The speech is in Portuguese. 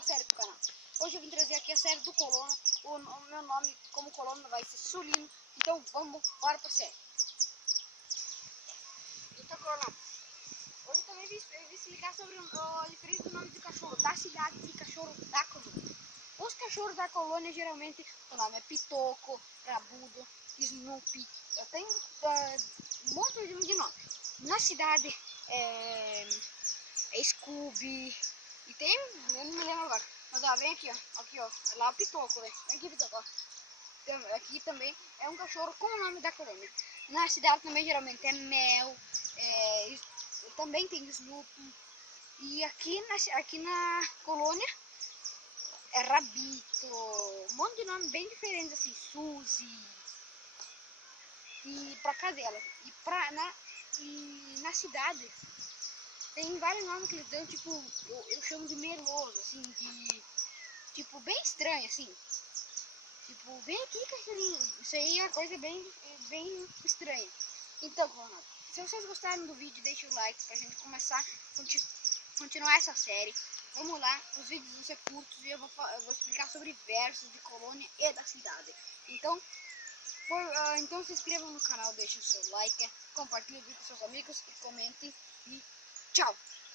nova série pro canal. Hoje eu vim trazer aqui a série do Colono. O meu nome como Colono vai ser Sulino. Então vamos, bora pra série. Então, Colono, hoje eu também vim explicar sobre o diferente do nome de cachorro da cidade e cachorro da colônia. Os cachorros da colônia geralmente o nome é Pitoco, Rabudo, Snoopy. Eu tenho um monte de nome. Na cidade é Scooby. E tem, eu não me lembro agora. Mas ó, vem aqui, ó. Aqui, ó. Lá é o Pitoco, velho. Vem aqui, Pitoco, ó. Aqui também é um cachorro com o nome da colônia. Na cidade também geralmente é Mel. Também tem Snoopy. E aqui na colônia é Rabito. Um monte de nome bem diferentes assim. Suzy. E pra cadela. E na cidade tem vários nomes que eles dão, tipo, eu chamo de meloso, assim, tipo, bem estranho, assim. Tipo, vem aqui, cachorrinho. Isso aí é uma coisa bem estranha. Então, Ronaldo, se vocês gostaram do vídeo, deixe o like pra gente começar a continuar essa série. Vamos lá, os vídeos vão ser curtos e eu vou explicar sobre versos de colônia e da cidade. Então, então se inscrevam no canal, deixem o seu like, compartilhem com seus amigos e comentem. E tchau!